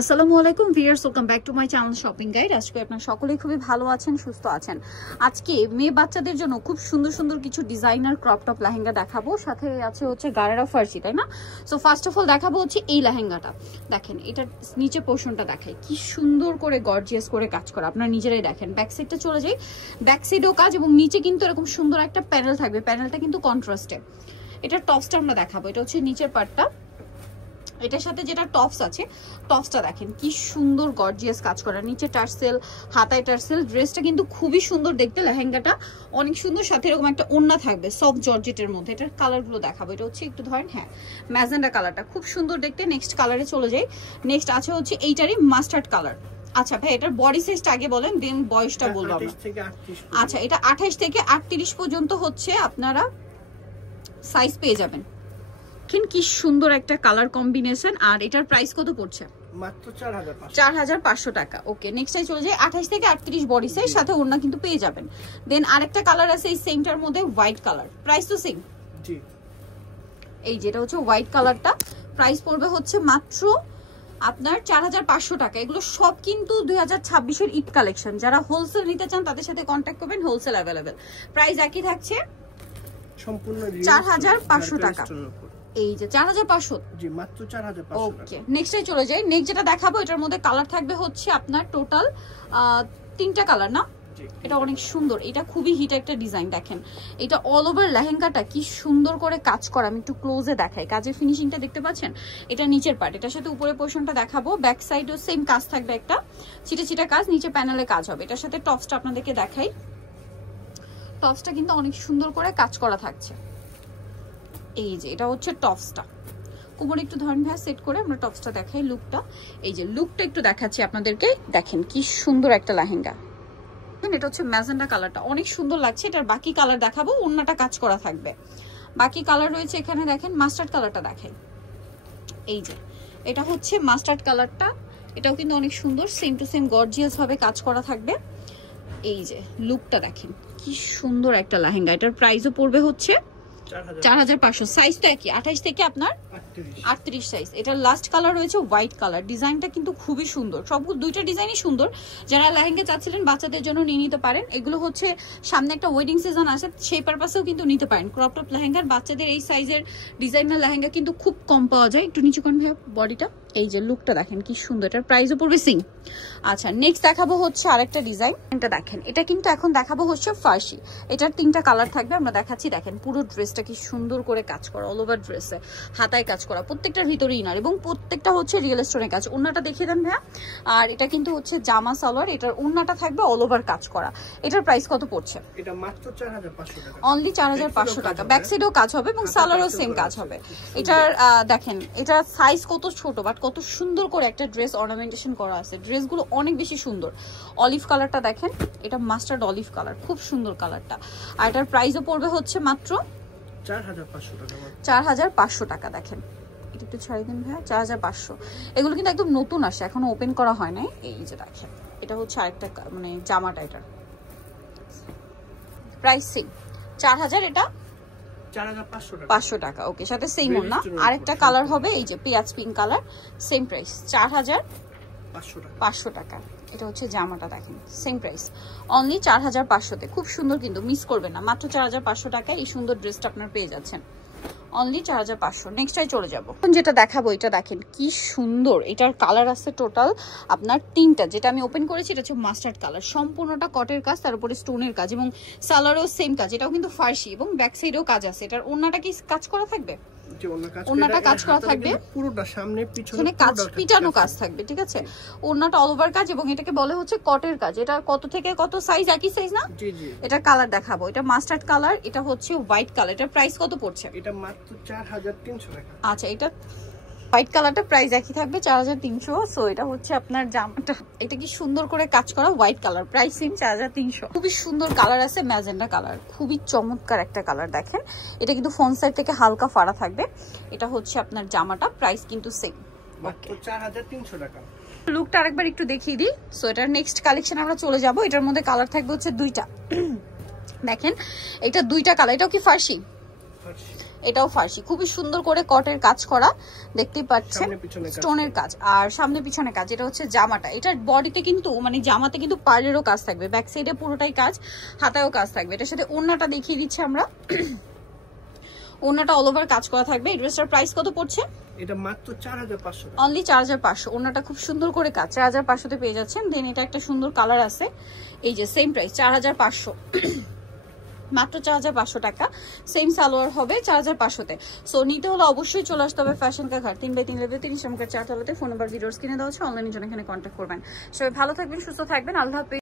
আসসালামু আলাইকুম viewers, welcome back to my channel shopping guide. আজকে আপনারা সকলেই খুবই ভালো আছেন, সুস্থ আছেন। আজকে মেয়ে বাচ্চাদের জন্য খুব সুন্দর সুন্দর কিছু ডিজাইনার ক্রপ টপ লেহেঙ্গা দেখাবো, সাথে আছে হচ্ছে গারারা ফার্সি, তাই না? সো ফার্স্ট অফ অল দেখাবো হচ্ছে এই লেহেঙ্গাটা। দেখেন এটার নিচে পোর্শনটা দেখাই, কি সুন্দর করে গর্জিয়াস করে কাজ করা, আপনারা নিজেরাই দেখেন। ব্যাক সাইডটা চলে যাই, ব্যাক সাইডেও কাজ এবং নিচে কিন্তু এরকম সুন্দর একটা প্যানেল থাকবে, প্যানেলটা কিন্তু কন্ট্রাস্টে। এটার টপসটা আমরা দেখাবো, এটা হচ্ছে নিচের পার্টটা। এটার সাথে যেটা টপস আছে, টপসটা দেখেন কি সুন্দর গর্জিয়াস কাজ করা, নিচে টার্সেল, হাতায় টার্সেল। ড্রেসটা কিন্তু খুবই সুন্দর দেখতে, লেহেঙ্গাটা অনেক সুন্দর, সাথে এরকম একটা ওড়না থাকবে সফট জর্জেটের মধ্যে। এটার কালারগুলো দেখাবো, এটা হচ্ছে একটু ধরেন, হ্যাঁ ম্যাজেন্ডা কালারটা খুব সুন্দর দেখতে। নেক্সট কালারে চলে যাই, নেক্সট আছে হচ্ছে এইটারই মাস্টার্ড কালার। আচ্ছা ভাই, এটার বডি সাইজটা আগে বলেন, দেন বয়সটা বলবো আমরা। আচ্ছা, এটা 28 থেকে 38 পর্যন্ত হচ্ছে আপনারা সাইজ পেয়ে যাবেন। কি সুন্দর একটা কালার কম্বিনেশন। আর এটার প্রাইস কত পড়ছে? মাত্র 4500 টাকা। ওকে, নেক্সট চলে যায় 28 থেকে 38 বডি সাইজ, সাথে ওড়না কিন্তু পেয়ে যাবেন। দেন আরেকটা কালার আছে এই সেমটার মধ্যে, হোয়াইট কালার। প্রাইস তো সেম? জি, এই যেটা হচ্ছে হোয়াইট কালারটা, প্রাইস পড়বে হচ্ছে মাত্র আপনার 4500 টাকা। এগুলো সব কিন্তু 2026 এর ঈদ কালেকশন। যারা হোলসেল নিতে চান তাদের সাথে কন্ট্যাক্ট করবেন, হোলসেল অ্যাভেলেবেল। প্রাইস একই থাকছে, সম্পূর্ণ 4500 টাকা। এই যে 4500, জি মাত্র 4500। ওকে, নেক্সটে চলে যাই। নেক্সট যেটা দেখাবো, এটার মধ্যে কালার থাকবে হচ্ছে আপনার টোটাল 3টা কালার না? এটা অনেক সুন্দর, এটা খুবই হিট একটা ডিজাইন। দেখেন এটা অল ওভার লেহেঙ্গাটা কি সুন্দর করে কাজ করা। আমি একটু ক্লোজে দেখাই, কাজের ফিনিশিংটা দেখতে পাচ্ছেন। এটা নিচের পার্ট, এটার সাথে উপরের পোর্শনটা দেখাবো। ব্যাক সাইডেও সেম কাজ থাকবে, একটা ছিটা ছিটা কাজ, নিচে প্যানেলে কাজ হবে। এটার সাথে টপসটা আপনাদেরকে দেখাই, টপসটা কিন্তু অনেক সুন্দর করে কাজ করা থাকছে। এই যে এটা হচ্ছে টপসটা, কোমরে একটু ধরেন ভাই সেট করে আমরা টপসটা দেখাই। লুকটা, এই যে লুকটা একটু দেখাচ্ছি আপনাদেরকে। দেখেন কি সুন্দর একটা লেহেঙ্গা। এটা হচ্ছে ম্যাজেন্ডা কালারটা, অনেক সুন্দর লাগছে। এটার বাকি কালার দেখাবো, ওড়নাটা কাজ করা থাকবে। বাকি কালার রয়েছে এখানে, দেখেন মাস্টার্ড কালারটা দেখাই। এই যে এটা হচ্ছে মাস্টার্ড কালারটা, এটাও কিন্তু অনেক সুন্দর, সেম টু সেম গর্জিয়াস ভাবে কাজ করা থাকবে। এই যে লুকটা দেখেন কি সুন্দর একটা লেহেঙ্গা। এটার প্রাইসও পড়বে হচ্ছে 4500। সাইজ তো একই, 28 থেকে আপনার 38 সাইজ। এটার লাস্ট কালার রয়েছে হোয়াইট কালার। ডিজাইনটা কিন্তু খুবই সুন্দর, সবগুলো দুইটা ডিজাইনই সুন্দর। যারা লেহেঙ্গা চাচ্ছিলেন বাচ্চাদের জন্য নিয়ে নিতে পারেন। এগুলো হচ্ছে সামনে একটা ওয়েডিং সিজন আছে, সেই পারপাসেও কিন্তু নিতে পারেন। ক্রপ টপ লেহেঙ্গার বাচ্চাদের এই সাইজের ডিজাইনার লেহেঙ্গা কিন্তু খুব কম পাওয়া যায়। একটু নিচু করেন ভাই বডিটা। এই যে লুকটা দেখেন কি সুন্দর, এটার প্রাইসও পড়বে সিং। আচ্ছা, নেক্সট দেখাবো হচ্ছে আরেকটা ডিজাইন। এটা দেখেন, এটা কিন্তু এখন দেখাবো হচ্ছে ফার্সি। এটার 3টা কালার থাকবে, আমরা দেখাচ্ছি। দেখেন পুরো ড্রেসটা কি সুন্দর করে কাজ করা, অল ওভার ড্রেসে হাতায় কাজ করা, প্রত্যেকটার ভিতরে ইনার এবং প্রত্যেকটা হচ্ছে রিয়েল স্টোনের কাজ। ওড়নাটা দেখিয়ে দেন ভাইয়া। আর এটা কিন্তু হচ্ছে জামা সালোয়ার, এটার ওড়নাটা থাকবে অল ওভার কাজ করা। এটার প্রাইস কত পড়ছে? এটা মাত্র 4500 টাকা, অনলি 4500 টাকা। ব্যাক সাইডেও কাজ হবে এবং সালোয়ারও সেম কাজ হবে। এটার দেখেন এটা সাইজ কত ছোট, বাট কত সুন্দর করে একটা ড্রেস অর্নামেন্টেশন করা আছে। ড্রেসগুলো অনেক বেশি সুন্দর। অলিভ কালারটা দেখেন, এটা মাস্টার্ড অলিভ কালার, খুব সুন্দর কালারটা। আর এটার প্রাইসও পড়বে হচ্ছে মাত্র 4500 টাকা। 4500 টাকা। দেখেন এটা একটু ছাড়িয়ে দিন ভাইয়া, 4500। এগুলো কিন্তু একদম নতুন আসে, এখনো ওপেন করা হয় নাই। এই যে দেখেন এটা হচ্ছে আরেকটা মানে জামাটা, এটার প্রাইস সেম 4000, এটা 4500 টাকা। ওকে, সাথে সেম ওড়না। আরেকটা কালার হবে এই যে পেঁয়াজ পিঙ্ক কালার, সেম প্রাইস 4500 টাকা। এটা হচ্ছে জামাটা, দেখেন সেম প্রাইস, অনলি 4500-তে। খুব সুন্দর কিন্তু, মিস করবেন না। মাত্র 4500 টাকায় এই সুন্দর ড্রেসটা আপনারা পেয়ে যাচ্ছেন, অনলি 4500। নেক্সটটাই চলে যাবো। যেটা দেখাবো এটা দেখেন কি সুন্দর। এটার কালার আছে টোটাল আপনার 3টা। যেটা আমি ওপেন করেছি এটা হচ্ছে মাস্টার্ড কালার, সম্পূর্ণটা কটের কাজ, তার উপরে স্টোনের কাজ এবং সালোয়ারও সেম কাজ। এটাও কিন্তু ফার্সি এবং ব্যাক সাইডেও কাজ আছে। এটার ওড়নাটা কি কাজ করা থাকবে? ওড়নাটা কাজ করা থাকবে, পুরোটা সামনে পিছনে কাজ পিটানো কাজ থাকবে, ঠিক আছে? ওড়নাটা অল ওভার কাজ এবং এটাকে বলে হচ্ছে কটের কাজ। এটা কত থেকে কত সাইজ? একই সাইজ না? জি জি। এটা কালার দেখাবো, এটা মাস্টার্ড কালার, এটা হচ্ছে হোয়াইট কালার। এটার প্রাইস কত পড়ছে? এটা মাত্র 4300 টাকা। আচ্ছা, এটা হোয়াইট কালারটা প্রাইস একই থাকবে 4300। সো এটা হচ্ছে আপনার জামাটা, এটা কি সুন্দর করে কাজ করা হোয়াইট কালার, প্রাইস সেম 4300। খুবই সুন্দর কালার আছে, ম্যাজেন্ডা কালার, খুবই চমৎকার একটা কালার। দেখেন এটা কিন্তু ফ্রন্ট সাইড থেকে হালকা ফাড়া থাকবে। এটা হচ্ছে আপনার জামাটা, প্রাইস কিন্তু সেম, মাত্র 4300 টাকা। লুকটা আরেকবার একটু দেখিয়ে দিই। সো এটার নেক্সট কালেকশন আমরা চলে যাব। এটার মধ্যে কালার থাকবে হচ্ছে 2টা। দেখেন এটা 2টা কালার। এটাও কি ফার্সি? এটাও ফার্সি, খুবই সুন্দর করে কটের কাজ করা দেখতেই পাচ্ছেন, স্টোনের কাজ আর সামনে পিছনে কাজ। এটা হচ্ছে জামাটা, এটার বডিতে কিন্তু মানে জামাতে কিন্তু পার্লেরও কাজ থাকবে, ব্যাক সাইডে পুরোটাই কাজ, হাতায়ও কাজ থাকবে। এটার সাথে ওড়নাটা দেখিয়ে দিচ্ছি আমরা, ওড়নাটা অল ওভার কাজ করা থাকবে। এই ড্রেসটার প্রাইস কত পড়ছে? এটা মাত্র 4500 টাকা, অনলি 4500। ওড়নাটা খুব সুন্দর করে কাজ, 4500 তে পেয়ে যাচ্ছেন। দেন এটা একটা সুন্দর কালার আছে, এই যে সেম প্রাইস 4500, মাত্র 4500 টাকা। সেম সালোয়ার হবে 4500 তে। সো নিতে হলে অবশ্যই চলে আসতে হবে ফ্যাশন কা ঘাট 3/3 লেভেল 30 নম্বর 4 তলাতে। ফোন নাম্বার ভিডিওস কিনে দেওয়া হচ্ছে, অনলাইনে জন্য এখানে কন্ট্যাক্ট করবেন। সবাই ভালো থাকবেন, সুস্থ থাকবেন, আল্লাহ হাফেজ।